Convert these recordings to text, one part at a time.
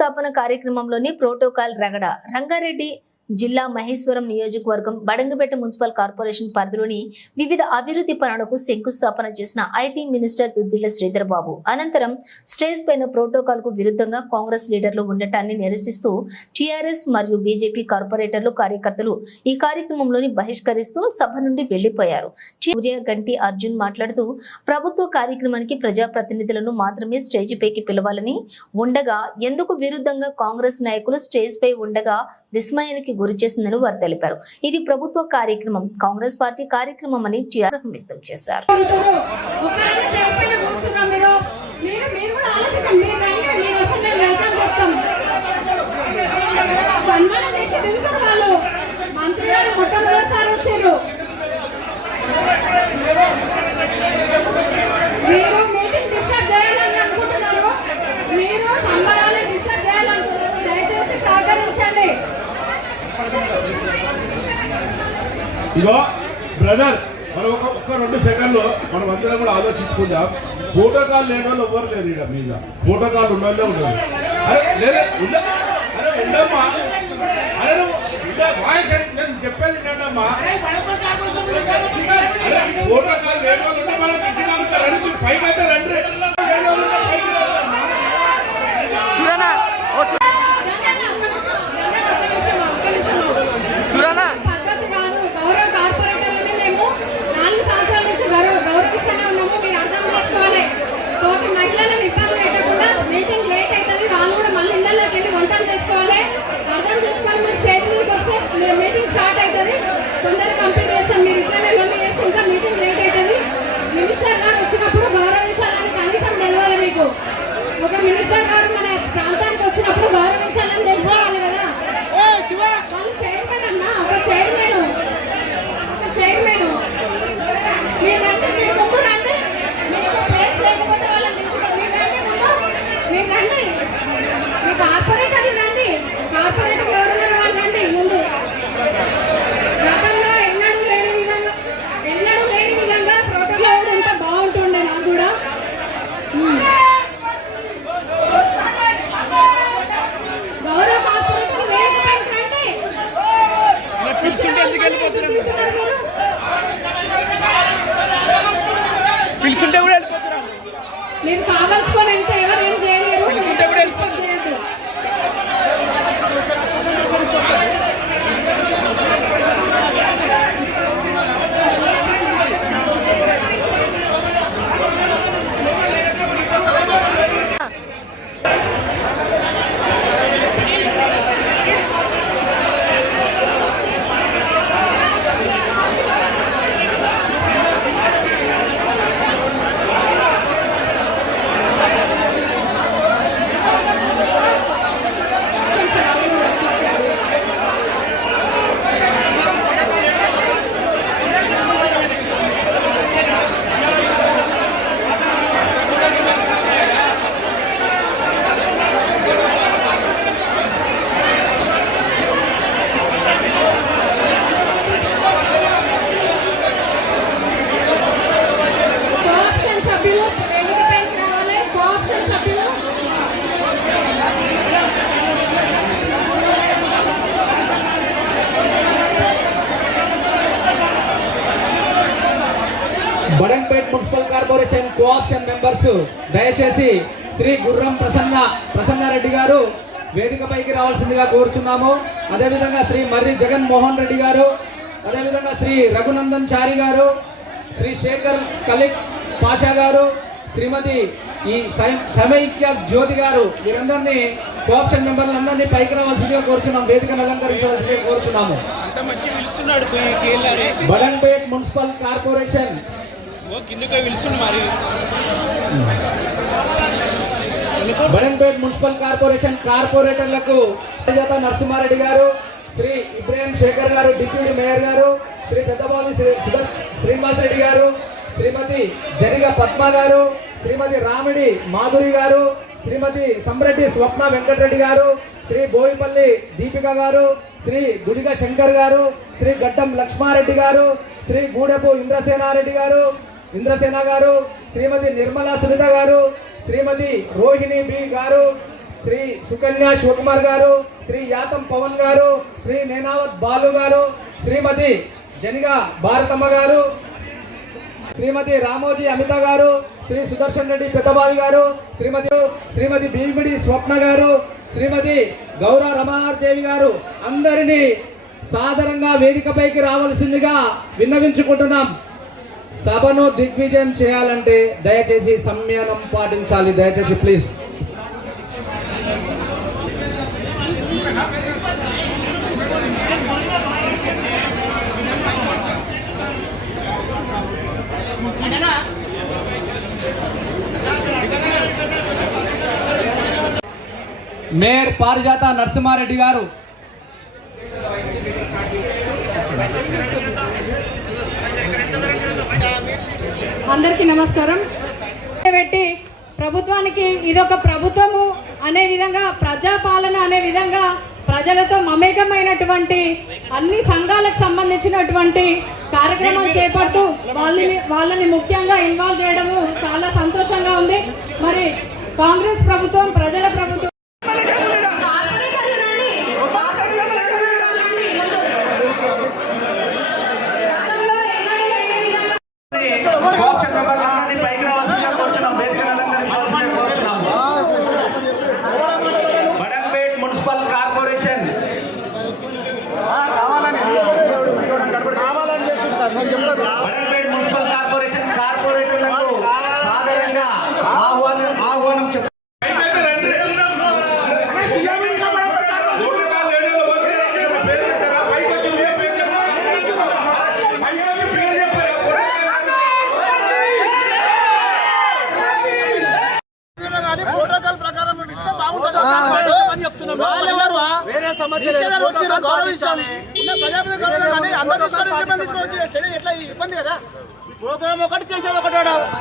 శంకుస్థాపన కార్యక్రమంలోని ప్రోటోకాల్ రగడ రంగారెడ్డి జిల్లా మహేశ్వరం నియోజకవర్గం బడంగపేట మున్సిపల్ కార్పొరేషన్ పరిధిలోని వివిధ అభివృద్ధి పనులకు శంకుస్థాపన చేసిన ఐటీ మినిస్టర్ దుద్దిళ్ల శ్రీధర్ బాబు అనంతరం స్టేజ్ పైన ప్రోటోకాల్ కు విరుద్ధంగా కాంగ్రెస్ లీడర్లు ఉండటాన్ని నిరసిస్తూ టీఆర్ఎస్ మరియు బీజేపీ కార్పొరేటర్లు కార్యకర్తలు ఈ కార్యక్రమంలోని బహిష్కరిస్తూ సభ నుండి వెళ్లిపోయారు. సూర్య గంటి అర్జున్ మాట్లాడుతూ ప్రభుత్వ కార్యక్రమానికి ప్రజాప్రతినిధులను మాత్రమే స్టేజ్ పైకి పిలవాలని ఉండగా ఎందుకు విరుద్ధంగా కాంగ్రెస్ నాయకులు స్టేజ్ పై ఉండగా విస్మయానికి గురి చేసిందని వారు తెలిపారు. ఇది ప్రభుత్వ కార్యక్రమం, కాంగ్రెస్ పార్టీ కార్యక్రమం అని టీఆర్ఎస్ వ్యక్తం చేశారు. ఇగో బ్రదర్, మనం ఒక్క 2 సెకండ్లు మనం అందరం కూడా ఆలోచించుకుందాం. ప్రోటోకాల్ లేని వాళ్ళు ఎవ్వరు లేరు ఇక్కడ మీద. ప్రోటోకాల్ ఉన్న వాళ్ళే ఉండదు. అరే లేదా అరే ఉండమ్మా, అరే వాయిస్ నేను చెప్పేది ఏంటమ్మా, అరే ప్రోటోకాల్ లేని వాళ్ళు ఉంటే మనం దిగినాక రండి, పైకి అయితే రండి. ఒక మినిస్టర్ గారు మన ప్రాంతానికి వచ్చినప్పుడు గౌరవించాలని తెలుసుకోవాలి కదా. వాళ్ళు చైర్మన్ అమ్మా, ఒక చైర్మన్ మీరు రండి, మీరు ముందు రండి. మీకు ప్లేస్ లేకపోతే వాళ్ళని తెచ్చుకో, మీరు రండి ముందు, మీరు రండి. మీ కార్పొరేటర్లు రండి, కార్పొరేటర్ ఎవరున్నారు వాళ్ళు రండి ముందు. గతంలో ఎన్నడూ లేని విధంగా ప్రోటోకాల్ ఉంటే బాగుంటుండే. నాకు కూడా పిలుచుంటే కూడా వెళ్ళిపోతున్నారు. మీరు కావాల్సుకొని వెళ్తే ఎవరు ఏం చేయలేరు. పిలుచుంటే కూడా వెళ్ళిపోతున్నారు. Badangpet municipal corporation co-option members దయచేసి శ్రీ గుర్రం ప్రసన్నారెడ్డి గారు వేదికపైకి రావాల్సిందిగా కోరుచున్నాము. అదేవిధంగా శ్రీ మర్రి జగన్మోహన్ రెడ్డి గారు, అదేవిధంగా శ్రీ రఘునందన్ చారి గారు, శ్రీ శేఖర్ కలిక్ పాషా గారు, శ్రీమతి ఈ సమైక్య జ్యోతి గారు, వీరందరినీ కోఆప్షన్ మెంబర్లందరినీ పైకి రావాల్సిందిగా కోరుచున్నాం, వేదికను అలంకరించవలసిందిగా కోరుచున్నాము. Badangpet municipal corporation Badangpet municipal corporation కార్పొరేటర్లకు Narasimha Reddy గారు, శ్రీ ఇబ్రాహిం శేఖర్ గారు, డిప్యూటీ మేయర్ గారు, శ్రీ పెద్దబాబు శ్రీనివాస్ రెడ్డి గారు, శ్రీమతి జరిగ పద్మ గారు, శ్రీమతి రామిడి మాధురి గారు, శ్రీమతి సంరెడ్డి స్వప్న వెంకటరెడ్డి గారు, శ్రీ బోయిపల్లి దీపిక గారు, శ్రీ గుడిగ శంకర్ గారు, శ్రీ గడ్డం లక్ష్మారెడ్డి గారు, శ్రీ గూడెపు ఇంద్రసేన గారు, శ్రీమతి నిర్మలా సునీత గారు, శ్రీమతి రోహిణి బి గారు, శ్రీ సుకన్య శివకుమార్ గారు, శ్రీ యాతం పవన్ గారు, శ్రీ నేనావత్ బాలు గారు, శ్రీమతి జనిగా భారతమ్మ గారు, శ్రీమతి రామోజీ అమిత గారు, శ్రీ సుదర్శన్ రెడ్డి పెద్దబావి గారు, శ్రీమతి భీమిడి స్వప్న గారు, శ్రీమతి గౌర రమాదేవి గారు అందరినీ సాదరంగా వేదికపైకి రావాల్సిందిగా విన్నవించుకుంటున్నాం. సభను దిగ్విజయం చేయాలంటే దయచేసి సంయమనం పాటించాలి. దయచేసి ప్లీజ్. మేయర్ పారిజాత నరసింహారెడ్డి గారు. అందరికీ నమస్కారం. పెట్టి ప్రభుత్వానికి ఇదొక ప్రభుత్వము అనే విధంగా, ప్రజాపాలన అనే విధంగా ప్రజలతో మమేకమైనటువంటి అన్ని సంఘాలకు సంబంధించినటువంటి కార్యక్రమాలు చేపడుతూ వాళ్ళని ముఖ్యంగా ఇన్వాల్వ్ చేయడము చాలా సంతోషంగా ఉంది. మరి కాంగ్రెస్ ప్రభుత్వం ప్రజల ప్రభుత్వం. బడంపేట్ మున్సిపల్ కార్పొరేషన్ కార్పొరేటర్లకు సాధారణంగా ఆహ్వానం చెప్పారు. ప్రోటోకాల్ ప్రకారం వేరే సమస్యలు గౌరవిస్తాను. ప్రజాపతి గౌరవం కానీ అందరూ తీసుకొని ఎట్లా ఇబ్బంది కదా. ప్రోగ్రామ్ ఒకటి చేసేది ఒకటి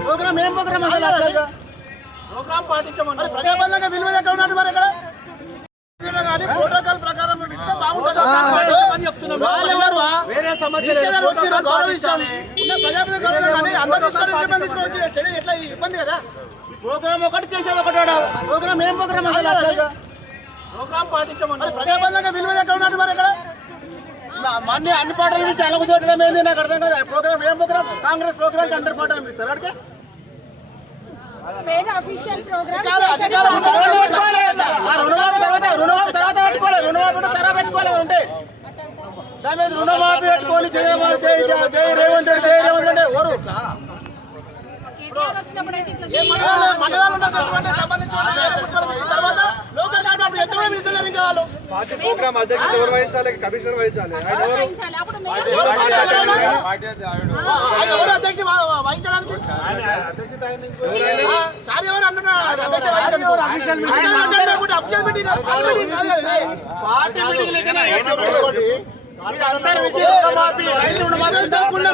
ప్రోగ్రామ్ ఏం ప్రోగ్రామ్ ప్రోగ్రామ్ పాటించమని ప్రజాబంధంగా విలువ ఎక్కడ ఉన్నట్టు మరి ఇక్కడ కానీ ప్రోటోకాల్ ప్రకారం బాగుంటుంది. వేరే సమస్యలు గౌరవిస్తాను. ప్రజాపతి గౌరవం కానీ అందరూ తీసుకొని ఎట్లా ఇబ్బంది కదా. ప్రోగ్రామ్ ఒకటి చేసేది ఒకటి ప్రోగ్రామ్ ఏం ప్రోగ్రామ్ ప్రోగ్రామ్ పాటించమని ప్రజాబంధంగా విలువ ఎక్కడ ఉన్నట్టు మరి ఇక్కడ అన్ని పాటల నుంచి అలగ చూడడం ఏంది నాకు అర్థం కదా. ప్రోగ్రామ్ ఏం ప్రోగ్రామ్ కాంగ్రెస్ ప్రోగ్రామ్ అందరి పాటలు ఇస్తారు అడిగే రుణమాఫీ తర్వాత పెట్టుకోలేదు. ఉంటే దాని మీద రుణమాఫీ పెట్టుకొని జై రేవంత్ రెడ్డి ఎవరు మండలాలు సంబంధించిన తర్వాత లోకల్ కాబట్టి ఎంత మినిస్టర్ ఇంకా వాళ్ళు ప్రోగ్రామ్ అధ్యక్షత ఎవరు వహించాలి? కమిషనర్ వహించాలి. ఎవరు అధ్యక్ష వహించడానికి చారి ఎవరు అంటున్నారు?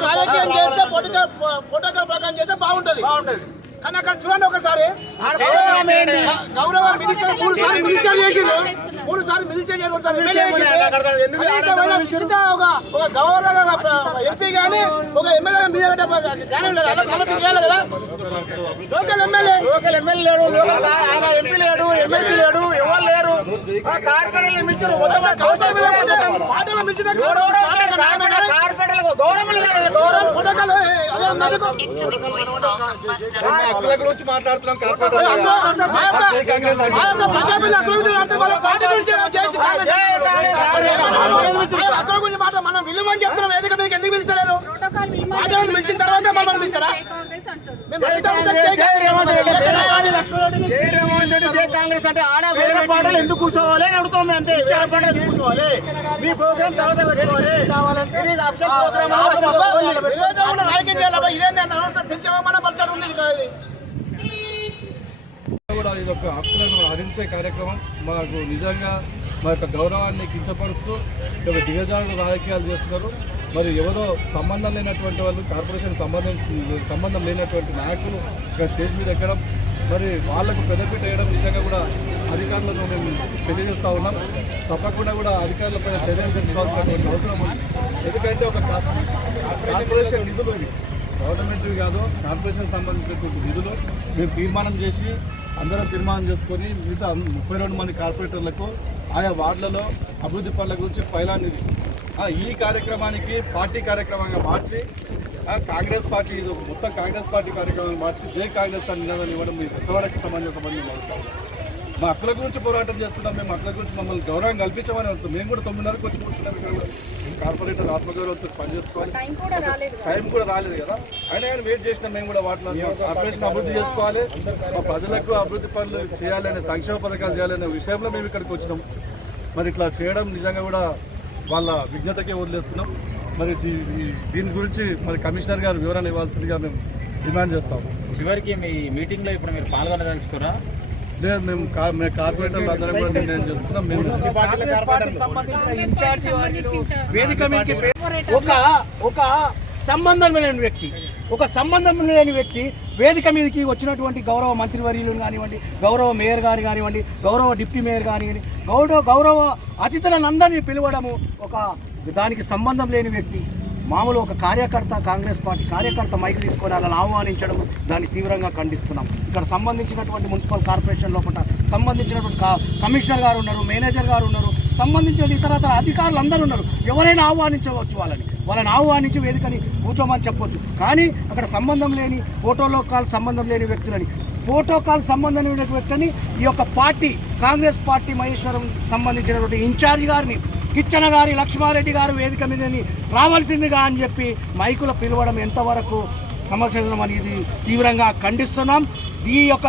రాజకీయం చేస్తే ప్రోటోకాల్ ప్రకారం చేస్తే బాగుంటది. కానీ అక్కడ చూడండి ఒకసారి గౌరవ మినిస్టర్ 3 సార్లు మినిస్టర్ చేసిండు. 3 సార్లు మినిస్టర్ ఒక గవర్నర్ ఎంపీ కానీ ఒక ఎమ్మెల్యే మీద చేయాలి కదా. లోకల్ ఎమ్మెల్యే లేడు, లోకల్ ఆయన ఎంపీ లేడు, ఎమ్మెల్సీ లేడు, ఎవరు లేరు. కార్పొరేట్ మించారు పార్టీలో మించిన గౌరవం ప్రోటోకాల్ హక్కుల గురించి మాట్లాడుతున్నాం. మనం విలువని చెప్తున్నాం. వేదిక మీకు ఎందుకు పిలుస్తలేరు? పిలిచిన తర్వాత మనం పిలుస్తారా? కాంగ్రెస్ అంటే ఆడ వేరే పాటలు ఎందుకు కూర్చోవాలి అని అడుగుతాం. అంతే వేరే పాటలు కూర్చోవాలి. మీ ప్రోగ్రామ్ తర్వాత పెట్టుకోవాలి. రాజకీయం చేయాలి. ఇదేంటి పిలిచేమన్నా పరిచయం ఉంది కూడా ఇది ఒక హక్కులను హరించే కార్యక్రమం. మాకు నిజంగా మా యొక్క గౌరవాన్ని కించపరుస్తూ దిగజారుడు రాజకీయాలు చేస్తున్నారు. మరి ఎవరో సంబంధం లేనటువంటి వాళ్ళు, కార్పొరేషన్ సంబంధం లేనటువంటి నాయకులు ఇక్కడ స్టేజ్ మీద ఎక్కడం, మరి వాళ్లకు పెద్దపీట వేయడం నిజంగా కూడా అధికారులకు మేము తెలియజేస్తూ ఉన్నాం. తప్పకుండా కూడా అధికారులపై చర్యలు తీసుకోవాల్సినటువంటి అవసరం ఉంది. ఎందుకంటే ఒక కార్పొరేషన్ నిధులు ఇవి గవర్నమెంట్ కాదు, కార్పొరేషన్ సంబంధించినటువంటి నిధులు మేము తీర్మానం చేసి అందరం తీర్మానం చేసుకొని మిగతా 32 మంది కార్పొరేటర్లకు ఆయా వార్డులలో అభివృద్ధి పనుల గురించి పైలాన్ని ఈ కార్యక్రమానికి పార్టీ కార్యక్రమంగా మార్చి కాంగ్రెస్ పార్టీ ఇది మొత్తం కాంగ్రెస్ పార్టీ కార్యక్రమాన్ని మార్చి జై కాంగ్రెస్ అని నినాదాలు ఇవ్వడం మీరు ఎంతవరకు సమంజసమని మా హక్కుల గురించి పోరాటం చేస్తున్నాం. మేము హక్కుల గురించి మమ్మల్ని గౌరవం కల్పించమని వెళ్తాం. మేము కూడా 9:30కి వచ్చి కూర్చున్నాం. కార్పొరేటర్ ఆత్మగౌరవంతో పనిచేసుకోవాలి. టైం కూడా రాలేదు కదా, అయినా కానీ వెయిట్ చేసినాం. మేము కూడా వాటిలో కార్పొరేషన్ అభివృద్ధి చేసుకోవాలి, మా ప్రజలకు అభివృద్ధి పనులు చేయాలనే సంక్షేమ పథకాలు చేయాలనే విషయంలో మేము ఇక్కడికి వచ్చినాం. మరి ఇట్లా చేయడం నిజంగా కూడా వాళ్ళ విజ్ఞతకే వదిలేస్తున్నాం. మరి దీని గురించి మరి కమిషనర్ గారు వివరణ ఇవ్వాల్సిందిగా మేము డిమాండ్ చేస్తాం. చివరికి మీ మీటింగ్లో ఇప్పుడు మీరు పాల్గొనదలుచుకోరా? లేదు, మేము కార్పొరేటర్లు అందరం కూడా నిర్ణయం చేసుకున్నాం. మేము ఒక సంబంధం లేని వ్యక్తి వేదిక మీదకి వచ్చినటువంటి గౌరవ మంత్రివర్యులను కానివ్వండి, గౌరవ మేయర్ గారు కానివ్వండి, గౌరవ డిప్యూటీ మేయర్ కానివ్వండి, గౌరవ అతిథులను అందరినీ పిలవడము దానికి సంబంధం లేని వ్యక్తి మామూలు ఒక కార్యకర్త, కాంగ్రెస్ పార్టీ కార్యకర్త మైక్ తీసుకొని అలా ఆహ్వానించడం దాన్ని తీవ్రంగా ఖండిస్తున్నాం. ఇక్కడ సంబంధించినటువంటి మున్సిపల్ కార్పొరేషన్ లోపల సంబంధించినటువంటి కమిషనర్ గారు ఉన్నారు, మేనేజర్ గారు ఉన్నారు, సంబంధించిన ఇతరతర అధికారులు అందరూ ఉన్నారు. ఎవరైనా ఆహ్వానించవచ్చు, వాళ్ళని ఆహ్వానించి వేదికని కూర్చోమని చెప్పొచ్చు. కానీ అక్కడ సంబంధం లేని ప్రోటోకాల్ సంబంధం లేని వ్యక్తులని సంబంధం లేని వ్యక్తిని ఈ యొక్క పార్టీ కాంగ్రెస్ పార్టీ మహేశ్వరం సంబంధించినటువంటి ఇన్ఛార్జి గారిని కిచ్చన గారి లక్ష్మారెడ్డి గారు వేదిక మీదని రావాల్సిందిగా అని చెప్పి మైకులో పిలవడం ఎంతవరకు సమస్యనం అనేది తీవ్రంగా ఖండిస్తున్నాం. ఈ యొక్క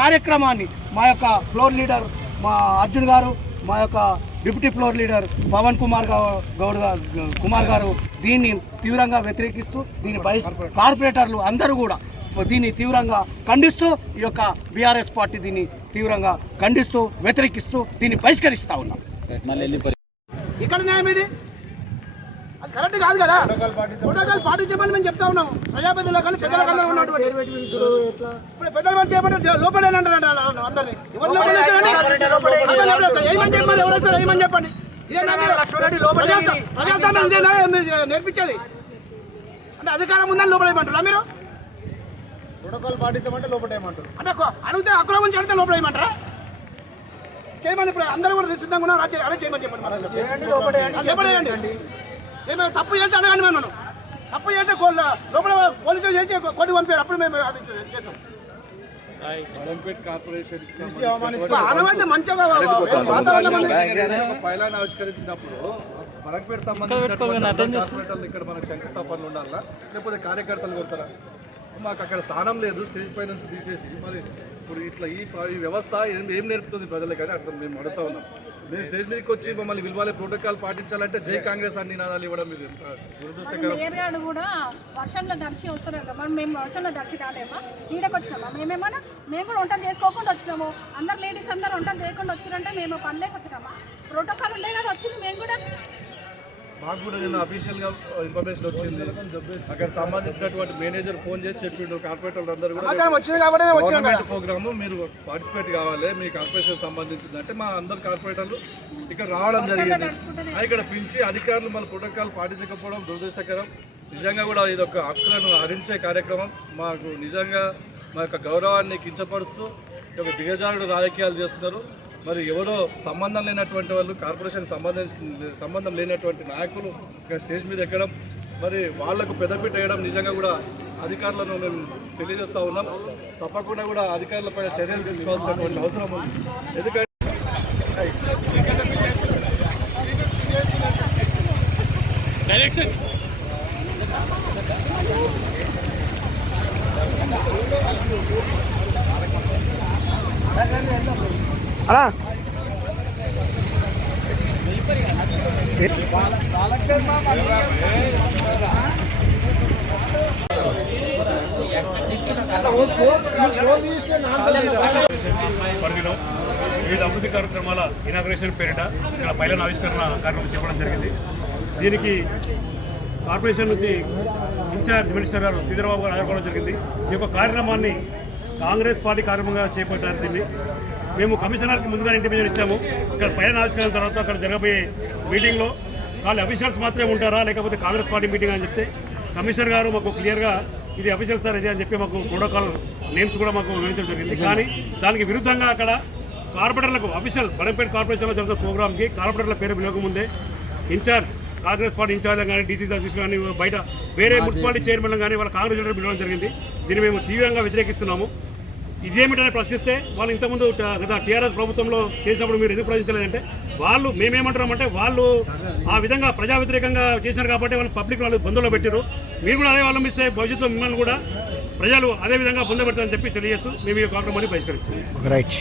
కార్యక్రమాన్ని మా యొక్క ఫ్లోర్ లీడర్ మా అర్జున్ గారు, మా యొక్క deputy floor leader Pawan Kumar garu దీన్ని తీవ్రంగా వ్యతిరేకిస్తూ కార్పొరేటర్లు అందరూ కూడా దీన్ని తీవ్రంగా ఖండిస్తూ ఈ యొక్క బీఆర్ఎస్ పార్టీ దీన్ని తీవ్రంగా ఖండిస్తూ వ్యతిరేకిస్తూ దీన్ని బహిష్కరిస్తూ ఉన్నాం. ఇక్కడ న్యాయం ఇది, అది కరెక్ట్ కాదు కదా. ప్రోటోకాల్ పాటించమని మేము చెప్తా ఉన్నాం. ప్రజాప్రతినిధులు కానీ పెద్దల కన్నా ఉన్నటువంటి ఇప్పుడు పెద్దల మంది చేయమంటే లోపలేనంటారు అందరినీ. ఏమని చెప్పండి, ప్రజాస్వామ్యం ఇదేనా నేర్పించేది? అంటే అధికారం ఉందని లోపలేయమంటారా మీరు? ప్రోటోకాల్ పాటించమంటే లోపలేయమంటారు. అంటే అడిగితే హక్కుల గురించి అడిగితే లోపలేయమంటారా? చేయమని ఇప్పుడు అందరూ కూడా సిద్ధంగా ఉన్నారు. అదే చేయమని చెప్పండి. మేము తప్పు చేసి అడగండి. మేము తప్పు చేసి లోపల పోలీసులు చేసి కొన్ని పంపారు, అప్పుడు మేము అది చేసాం. మంచిగా పైలాన్ని ఆవిష్కరించినప్పుడు మలక్పేట సంబంధించిన ఇక్కడ మనకు శంకుస్థాపనలు ఉండాలా, లేకపోతే కార్యకర్తలు కొడతారా? మాకు అక్కడ స్థానం లేదు, స్టేజ్ పై నుంచి తీసేసి మరి ఇప్పుడు ఇట్లా ఈ వ్యవస్థ ఏం నేర్పుతుంది ప్రజలకు అని అర్థం మేము అడుగుతా ఉన్నాం. మేము స్టేజ్ మీదకి వచ్చి మమ్మల్ని విలువలే ప్రోటోకాల్ పాటించాలంటే జై కాంగ్రెస్ అని నినాదాలు ఇవ్వడం ఇది దురదృష్టకరం. కూడా వర్షంలో దర్శి వస్తున్నారు కదా, మేము వర్షంలో దర్శి రాలేమా? ఈడకి వచ్చినామా? మేము కూడా వంటలు చేసుకోకుండా వచ్చినాము. అందరు లేడీస్ అందరు వంటలు చేయకుండా వచ్చినారంటే మేము పనిలేక వచ్చినామా? ప్రోటోకాల్ ఉండే కదా వచ్చింది. మేము కూడా మాకు కూడా నిన్న అఫీషియల్గా ఇన్ఫర్మేషన్ వచ్చింది. అక్కడ సంబంధించినటువంటి మేనేజర్ ఫోన్ చేసి చెప్పిండు కార్పొరేటర్లు అందరూ కూడా ప్రోగ్రాము మీరు పార్టిసిపేట్ కావాలి, మీ కార్పొరేషన్ సంబంధించిందంటే మా అందరు కార్పొరేటర్లు ఇక్కడ రావడం జరిగింది. ఇక్కడ పిలిచి అధికారులు మన ప్రోటోకాల్ పాటించకపోవడం దురదృష్టకరం. నిజంగా కూడా ఇది ఒక హక్కులను హరించే కార్యక్రమం. మాకు నిజంగా మా యొక్క గౌరవాన్ని కించపరుస్తూ ఒక దిగజారుడు రాజకీయాలు చేస్తున్నారు. మరి ఎవరో సంబంధం లేనటువంటి వాళ్ళు, కార్పొరేషన్ సంబంధం లేనటువంటి నాయకులు ఇక్కడ స్టేజ్ మీద ఎక్కడం, మరి వాళ్లకు పెద్దపీట వేయడం నిజంగా కూడా అధికారులను మేము తెలియజేస్తూ ఉన్నాం. తప్పకుండా కూడా అధికారులపై చర్యలు తీసుకోవాల్సినటువంటి అవసరం ఉంది. ఎందుకంటే పరిధిలో వివిధ అభివృద్ధి కార్యక్రమాల ఇనాగ్రేషన్ పేరిట ఇక్కడ పైలాన్ ఆవిష్కరణ కార్యక్రమం చేపట్టడం జరిగింది. దీనికి కార్పొరేషన్ నుంచి ఇన్ఛార్జ్ మినిస్టర్ గారు శ్రీధరబాబు గారు హాజరుకోవడం జరిగింది. ఈ యొక్క కార్యక్రమాన్ని కాంగ్రెస్ పార్టీ కార్యక్రమంగా చేపట్టారు. దీన్ని మేము కమిషనర్కి ముందుగా ఇంటిమేషన్ ఇచ్చాము. ఇక్కడ పైలాన్ ఆవిష్కరణ తర్వాత అక్కడ జరగబోయే మీటింగ్లో వాళ్ళు అఫీషియల్స్ మాత్రమే ఉంటారా లేకపోతే కాంగ్రెస్ పార్టీ మీటింగ్ అని చెప్తే కమిషనర్ గారు మాకు క్లియర్గా ఇది అఫీషియల్ సార్ ఇది అని చెప్పి మాకు ప్రోటోకాల్ నేమ్స్ కూడా మాకు వివరించడం జరిగింది. కానీ దానికి విరుద్ధంగా అక్కడ కార్పొరేటర్లకు అఫీషియల్ బడంపేట కార్పొరేషన్లో జరుగుతున్న ప్రోగ్రామ్కి కార్పొరేటర్ల పేరు పిలవకముందే ఇన్ఛార్జ్ కాంగ్రెస్ పార్టీ ఇన్ఛార్జ్ కానీ డీసీ ఆఫీస్ కానీ బయట వేరే మున్సిపాలిటీ చైర్మన్ కానీ వాళ్ళ కాంగ్రెస్ లీడర్ పిలవడం జరిగింది. దీన్ని మేము తీవ్రంగా వ్యతిరేకిస్తున్నాము. ఇదేమిటని ప్రశ్నిస్తే వాళ్ళు ఇంతకుముందు గత టీఆర్ఎస్ ప్రభుత్వంలో చేసినప్పుడు మీరు ఎందుకు ప్రశ్నించలేదంటే వాళ్ళు మేమేమంటున్నామంటే వాళ్ళు ఆ విధంగా ప్రజా వ్యతిరేకంగా చేసినారు కాబట్టి వాళ్ళు పబ్లిక్ వాళ్ళు బంధువులో పెట్టారు. మీరు కూడా అదే వాళ్ళని ఇస్తే భవిష్యత్తులో మిమ్మల్ని కూడా ప్రజలు అదే విధంగా పొందబెడతారని చెప్పి తెలియజేస్తూ మేము ఈ కార్యక్రమాన్ని బహిష్కరిస్తున్నాం. రైట్.